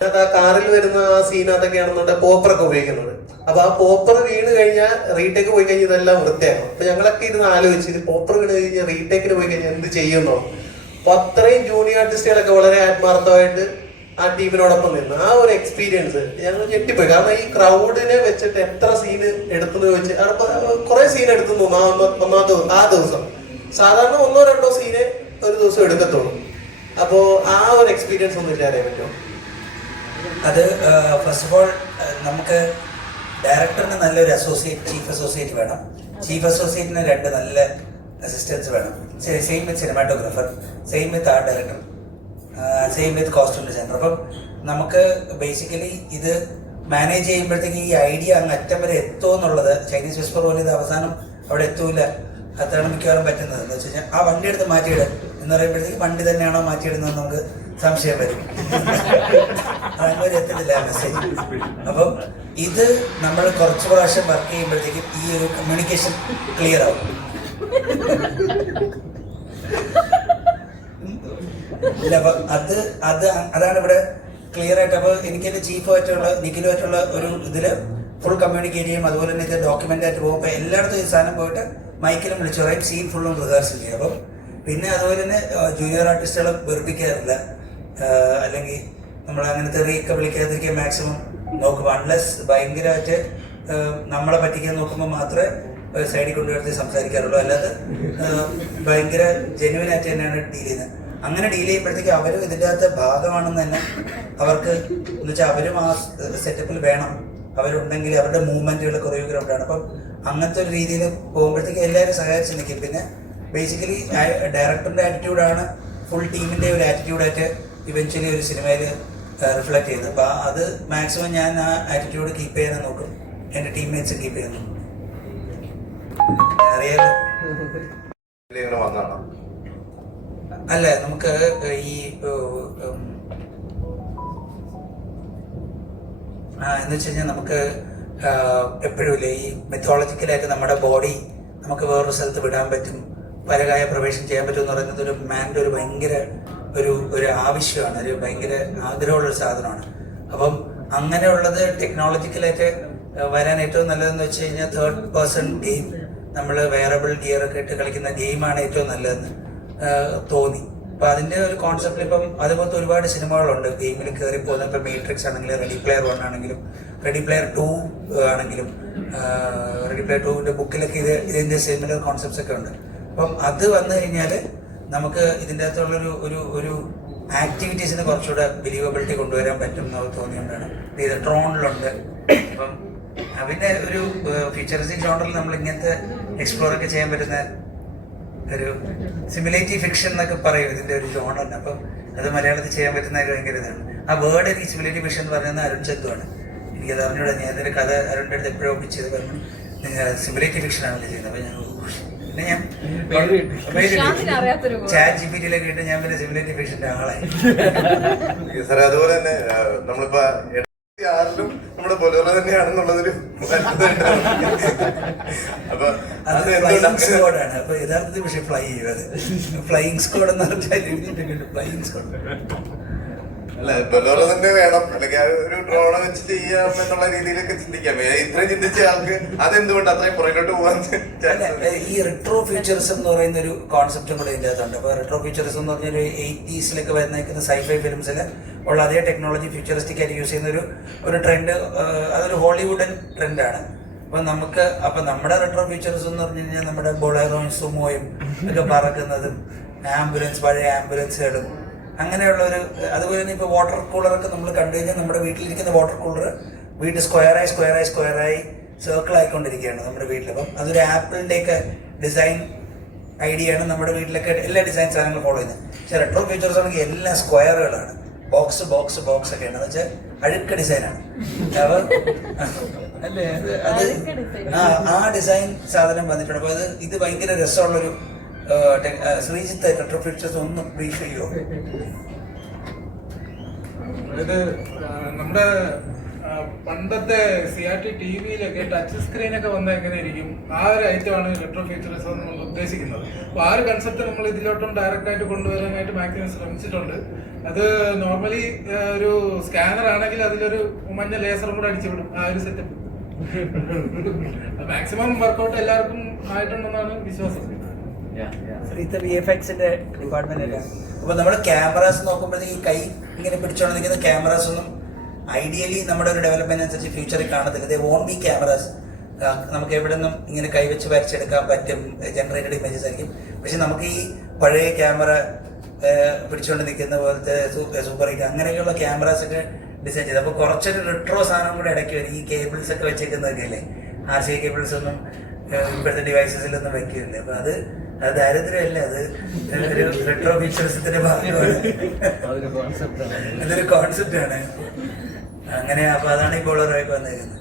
ആ കാറിൽ വരുന്ന ആ സീനകത്തൊക്കെയാണെന്നുണ്ടെങ്കിൽ പോപ്പറൊക്കെ ഉപയോഗിക്കുന്നത്. അപ്പൊ ആ പോപ്പർ വീണ് കഴിഞ്ഞാൽ റീടേക്ക് പോയി കഴിഞ്ഞാൽ ഇതെല്ലാം വൃത്തിയാകും. അപ്പൊ ഞങ്ങളൊക്കെ ഇരുന്ന് ആലോചിച്ച് ഇത് പോപ്പർ വീണ് കഴിഞ്ഞാൽ റീടേക്കിന് പോയി കഴിഞ്ഞാൽ എന്ത് ചെയ്യുന്നോ. അപ്പൊ അത്രയും ജൂനിയർ ആർട്ടിസ്റ്റുകളൊക്കെ വളരെ ആത്മാർത്ഥമായിട്ട് ആ ടീമിനോടൊപ്പം നിന്ന് ആ ഒരു എക്സ്പീരിയൻസ് ഞങ്ങൾ ഞെട്ടിപ്പോയി. കാരണം ഈ ക്രൗഡിനെ വെച്ചിട്ട് എത്ര സീന് എടുത്തെന്ന് ചോദിച്ച് കുറെ സീൻ എടുത്തു ആ ദിവസം. സാധാരണ 1-2 സീന് ഒരു ദിവസം എടുക്കത്തുള്ളൂ. അപ്പോ ആ ഒരു എക്സ്പീരിയൻസ് ഒന്നും ഇല്ലാതെ പറ്റുമോ? അത് ഫസ്റ്റ് ഓഫ് ഓൾ നമുക്ക് ഡയറക്ടറിന് നല്ലൊരു ചീഫ് അസോസിയേറ്റ് വേണം. ചീഫ് അസോസിയേറ്റിന് 2 നല്ല അസിസ്റ്റൻസ് വേണം. സെയിം വിത്ത് സിനിമാറ്റോഗ്രാഫർ, സെയിം വിത്ത് ആർട്ട് ഡയറക്ടർ, സെയിം വിത്ത് കോസ്റ്റ്യൂം ഡിസൈനർ. അപ്പം നമുക്ക് ബേസിക്കലി ഇത് മാനേജ് ചെയ്യുമ്പോഴത്തേക്ക് ഈ ഐഡിയ അങ്ങ് അറ്റം വരെ എത്തുമോ എന്നുള്ളത്, ചൈനീസ് വിസ്പർ പോലെ ഇത് അവസാനം അവിടെ എത്തൂല. അതാണ് മിക്കവാറും പറ്റുന്നത്. എന്ന് വെച്ച് കഴിഞ്ഞാൽ ആ വണ്ടി എടുത്ത് മാറ്റിയിടുക എന്ന് പറയുമ്പോഴത്തേക്ക് വണ്ടി തന്നെയാണോ മാറ്റിയിടുന്നത് നമുക്ക് സംശയം വരും. അങ്ങനെ എത്തില്ല മെസ്സേജ്. അപ്പം ഇത് നമ്മൾ കുറച്ച് പ്രാവശ്യം വർക്ക് ചെയ്യുമ്പോഴത്തേക്കും ഈ ഒരു കമ്മ്യൂണിക്കേഷൻ ക്ലിയർ ആവും. ഇല്ല, അപ്പൊ അതാണ് ഇവിടെ ക്ലിയർ ആയിട്ട്. അപ്പൊ എനിക്ക് എന്റെ ചീഫുമായിട്ടുള്ള നിഖിലുമായിട്ടുള്ള ഒരു ഇതില് ഫുൾ കമ്മ്യൂണിക്കേറ്റ് ചെയ്യും. അതുപോലെ തന്നെ ഇത് ഡോക്യുമെന്റ് ആയിട്ട് പോകും. അപ്പൊ എല്ലായിടത്തും ഈ സാധനം പോയിട്ട് മൈക്കിലും വിളിച്ചു പറയും, സീൻ ഫുള്ളും റിഹേഴ്സൽ ചെയ്യും. അപ്പം പിന്നെ അതുപോലെ തന്നെ ജൂനിയർ ആർട്ടിസ്റ്റുകളെ വെറുപ്പിക്കാറില്ല, അല്ലെങ്കിൽ നമ്മൾ അങ്ങനത്തെ റീക്കെ വിളിക്കാതിരിക്കാൻ മാക്സിമം നോക്കും. അൺലെസ് ഭയങ്കരമായിട്ട് നമ്മളെ പറ്റിക്കാൻ നോക്കുമ്പോൾ മാത്രമേ സൈഡിൽ കൊണ്ടുവരുത്തി സംസാരിക്കാറുള്ളൂ. അല്ലാതെ ഭയങ്കര ജെന്യുവനായിട്ട് തന്നെയാണ് ഡീൽ ചെയ്യുന്നത്. അങ്ങനെ ഡീൽ ചെയ്യുമ്പോഴത്തേക്ക് അവരും ഇതിൻ്റെ അകത്ത് ഭാഗമാണെന്ന് തന്നെ അവർക്ക് എന്ന് വെച്ചാൽ അവരും ആ സെറ്റപ്പിൽ വേണം. അവരുണ്ടെങ്കിൽ അവരുടെ മൂവ്മെന്റുകൾ കൊറിയോഗ്രാഫാണ്. അപ്പം അങ്ങനത്തെ ഒരു രീതിയിൽ പോകുമ്പോഴത്തേക്ക് എല്ലാവരും സഹായിച്ച് നിൽക്കും. പിന്നെ ബേസിക്കലി ഡയറക്ടറിന്റെ ആറ്റിറ്റ്യൂഡാണ് ഫുൾ ടീമിന്റെ ഒരു ആറ്റിറ്റ്യൂഡായിട്ട് ഇവൻച്വലി ഒരു സിനിമയിൽ റിഫ്ലക്ട് ചെയ്യുന്നത്. അപ്പം അത് മാക്സിമം ഞാൻ ആ ആറ്റിറ്റ്യൂഡ് കീപ്പ് ചെയ്യാൻ നോക്കും. എൻ്റെ ടീംമേറ്റ്സ് കീപ്പ് ചെയ്യുന്നു. അറിയാലോ, അല്ല നമുക്ക് ഈ എന്ന് വെച്ച് കഴിഞ്ഞാൽ നമുക്ക് എപ്പോഴും ഇല്ലേ ഈ മെത്തോളജിക്കലായിട്ട് നമ്മുടെ ബോഡി നമുക്ക് വേറൊരു സ്ഥലത്ത് വിടാൻ പറ്റും, പരകായ പ്രവേശനം ചെയ്യാൻ പറ്റും എന്ന് പറയുന്നത് ഒരു മാൻ്റെ ഒരു ഭയങ്കര ഒരു ആവശ്യമാണ്, ഒരു ഭയങ്കര ആഗ്രഹമുള്ളൊരു സാധനമാണ്. അപ്പം അങ്ങനെയുള്ളത് ടെക്നോളജിക്കലായിട്ട് വരാൻ ഏറ്റവും നല്ലതെന്ന് വെച്ച് കഴിഞ്ഞാൽ 3rd person ഗെയിം, നമ്മൾ വെയറബിൾ ഗിയർ ഒക്കെ ഇട്ട് കളിക്കുന്ന ഗെയിമാണ് ഏറ്റവും നല്ലതെന്ന് തോന്നി. അപ്പം അതിൻ്റെ ഒരു കോൺസെപ്റ്റ് ഇപ്പം അതുപോലത്തെ ഒരുപാട് സിനിമകളുണ്ട് ഗെയിമിൽ കയറി പോകുന്നത്. ഇപ്പം മാട്രിക്സ് ആണെങ്കിലും, റെഡി പ്ലെയർ 1 ആണെങ്കിലും, റെഡി പ്ലെയർ 2 ആണെങ്കിലും, റെഡി പ്ലെയർ 2ന്റെ ബുക്കിലൊക്കെ ഇതിൻ്റെ സിമിലർ കോൺസെപ്റ്റ്സ് ഒക്കെ ഉണ്ട്. അപ്പം അത് വന്നു കഴിഞ്ഞാൽ നമുക്ക് ഇതിൻ്റെ അകത്തുള്ളൊരു ഒരു ആക്ടിവിറ്റീസിന് കുറച്ചുകൂടെ ബിലീവബിലിറ്റി കൊണ്ടുവരാൻ പറ്റും എന്ന് തോന്നിയുകൊണ്ടാണ് ഇത്. ട്രോണിലുണ്ട്. അപ്പം പിന്നെ ഒരു ഫ്യൂച്ചറിസ്റ്റിക് ജോണറിൽ നമ്മൾ ഇങ്ങനത്തെ എക്സ്പ്ലോർ ഒക്കെ ചെയ്യാൻ പറ്റുന്ന ഒരു സിമുലേറ്റീവ് ഫിക്ഷൻ എന്നൊക്കെ പറയും ഇതിൻ്റെ ഒരു ജോണറിന്. അപ്പം അത് മലയാളത്തിൽ ചെയ്യാൻ പറ്റുന്ന ഒരു ഭയങ്കര ഇതാണ്. ആ വേർഡ് എനിക്ക് സിമുലേറ്റീവ് ഫിക്ഷൻ എന്ന് പറയുന്നത് അരുൺ ചന്തുവാണ്. എനിക്കത് അറിഞ്ഞൂടെ. ഞാൻ അതിൻ്റെ കഥ അരുണിൻ്റെ അടുത്ത് എപ്പോഴും ഒപ്പിച്ചത് പറഞ്ഞു, നിങ്ങൾ സിമുലേറ്റീവ് ഫിക്ഷൻ ആണല്ലോ ചെയ്യുന്നത്. അപ്പം ഞാൻ പിന്നെ ഞാൻ ChatGPT-യിലൊക്കെ ഇട്ട് ഞാൻ പിന്നെ സിമുലേറ്റീവ് ഫിക്ഷൻ്റെ ആളായി. അതുപോലെ തന്നെ നമ്മളിപ്പോ ആരിലും നമ്മുടെ ബൊലേറോ തന്നെയാണെന്നുള്ളതൊരു അപ്പൊ സ്ക്വാഡാണ്. അപ്പൊ യഥാർത്ഥത്തിൽ പക്ഷെ ഫ്ലൈ ചെയ്യുന്നത് ഫ്ലൈയിങ് സ്ക്വാഡ് എന്ന് പറഞ്ഞാൽ ഫ്ലൈയിങ് സ്ക്വാഡ് അല്ല, ബൊലേറോ തന്നെ വേണം, അല്ലെങ്കിൽ ഒരു ഡ്രോണെ വെച്ച് ചെയ്യാം എന്നുള്ള രീതിയിലൊക്കെ ചിന്തിക്കാം. ഇത്രയും ചിന്തിച്ച ആൾക്ക് അതെന്തുകൊണ്ട് അത്രയും പുറകിലോട്ട് പോകാൻ? ഈ റിട്രോ ഫ്യൂച്ചറിസം എന്ന് പറയുന്ന ഒരു കോൺസെപ്റ്റും കൂടെ ഇതിൻ്റെ അകത്തുണ്ട്. അപ്പോൾ റിട്രോ ഫ്യൂച്ചറിസം എന്ന് പറഞ്ഞാൽ 80s വരുന്നേക്കുന്ന സൈഫൈ ഫിലിംസിൽ ഉള്ള അതേ ടെക്നോളജി ഫ്യൂച്ചറിസ്റ്റിക് ആയിട്ട് യൂസ് ചെയ്യുന്ന ഒരു ട്രെൻഡ്, അതൊരു ഹോളിവുഡൻ ട്രെൻഡാണ്. അപ്പം നമ്മുടെ റിട്രോ ഫ്യൂച്ചറിസം എന്ന് പറഞ്ഞു കഴിഞ്ഞാൽ നമ്മുടെ ബൊളേറോയും സുമോയും ഒക്കെ പറക്കുന്നതും പഴയ ആംബുലൻസുകളും അങ്ങനെയുള്ള ഒരു, അതുപോലെ തന്നെ ഇപ്പോൾ വാട്ടർ കൂളറൊക്കെ നമ്മൾ കണ്ടു കഴിഞ്ഞാൽ നമ്മുടെ വീട്ടിലിരിക്കുന്ന വാട്ടർ കൂളർ വീട്ടിൽ സ്ക്വയറായി സർക്കിൾ ആയിക്കൊണ്ടിരിക്കുകയാണ് നമ്മുടെ വീട്ടിൽ. അപ്പം അതൊരു ആപ്പിളിൻ്റെയൊക്കെ ഡിസൈൻ ഐഡിയ ആണ് നമ്മുടെ വീട്ടിലൊക്കെ എല്ലാ ഡിസൈൻ സാധനങ്ങളും ഫോളോ ചെയ്യുന്നത്. പക്ഷേ റെട്രോ ഫീച്ചേഴ്സ് ആണെങ്കിൽ എല്ലാം സ്ക്വയറുകളാണ്, ബോക്സ് ഒക്കെയാണ്. എന്ന് വെച്ചാൽ അഴുക്ക ഡിസൈനാണ്. അപ്പോൾ അല്ലേ അത് ആ ഡിസൈൻ സാധനം വന്നിട്ടുണ്ട്. അപ്പോൾ ഇത് ഭയങ്കര രസമുള്ളൊരു ശ്രീജിത്ത് റെട്രോ ഫീച്ചേഴ്സ് ഒന്ന് ബ്രീഫ് ചെയ്യുമോ? അതായത് നമ്മുടെ പണ്ടത്തെ CRT ടിവിയിലൊക്കെ ടച്ച് സ്ക്രീനൊക്കെ വന്നാൽ എങ്ങനെയായിരിക്കും, ആ ഒരു ഐറ്റമാണ് റെട്രോ ഫ്യൂച്ചറിസം നമ്മൾ ഉദ്ദേശിക്കുന്നത്. അപ്പോൾ ആ ഒരു കൺസെപ്റ്റ് നമ്മൾ ഇതിലോട്ടും ഡയറക്റ്റ് ആയിട്ട് കൊണ്ടുവരാനായിട്ട് മാക്സിമം ശ്രമിച്ചിട്ടുണ്ട്. അത് നോർമലി ഒരു സ്കാനർ ആണെങ്കിൽ അതിലൊരു മഞ്ഞ ലേസറും കൂടെ അടിച്ചുവിടും, ആ ഒരു സെറ്റപ്പ്. മാക്സിമം വർക്കൗട്ട് എല്ലാവർക്കും ആയിട്ടുണ്ടെന്നാണ് വിശ്വാസം. അപ്പൊ നമ്മുടെ ക്യാമറാസ് നോക്കുമ്പോഴത്തേക്ക് ഈ കൈ ഇങ്ങനെ പിടിച്ചോണ്ട് നിൽക്കുന്ന ക്യാമറാസ് ഒന്നും ഐഡിയലി നമ്മുടെ ഒരു ഡെവലപ്മെന്റ് അനുസരിച്ച് ഫ്യൂച്ചറിൽ കാണത്തില്ല. ദേ വോണ്ട് ബി ക്യാമറാസ്. നമുക്ക് എവിടെ നിന്നും ഇങ്ങനെ കൈവച്ച് വരച്ചെടുക്കാൻ പറ്റും, ജനറേറ്റഡ് ഇമേജസ് ആയിരിക്കും. പക്ഷെ നമുക്ക് ഈ പഴയ ക്യാമറ പിടിച്ചുകൊണ്ട് നിൽക്കുന്ന പോലത്തെ സൂപ്പർ ഹിറ്റ് അങ്ങനെയൊക്കെയുള്ള ക്യാമറാസ് ഒക്കെ ഡിസൈൻ ചെയ്ത്, അപ്പോൾ കുറച്ചൊരു റിട്രോ സാധനം കൂടെ ഇടയ്ക്ക് വരും. ഈ കേബിൾസ് ഒക്കെ വെച്ചേക്കുന്നതൊക്കെ അല്ലേ, RCA കേബിൾസ് ഒന്നും ഇപ്പോഴത്തെ ഡിവൈസസിലൊന്നും വെക്കില്ല. അപ്പൊ അത് ദാരിദ്ര്യമല്ല, അത് ഒരു റെട്രോ ഫീച്ചറിസത്തിന്റെ ഭാഗമാണ്, അതൊരു കോൺസെപ്റ്റ് ആണ്. അങ്ങനെ അപ്പൊ അതാണ് ഈ പോളറായിട്ട് വന്നേക്കുന്നത്.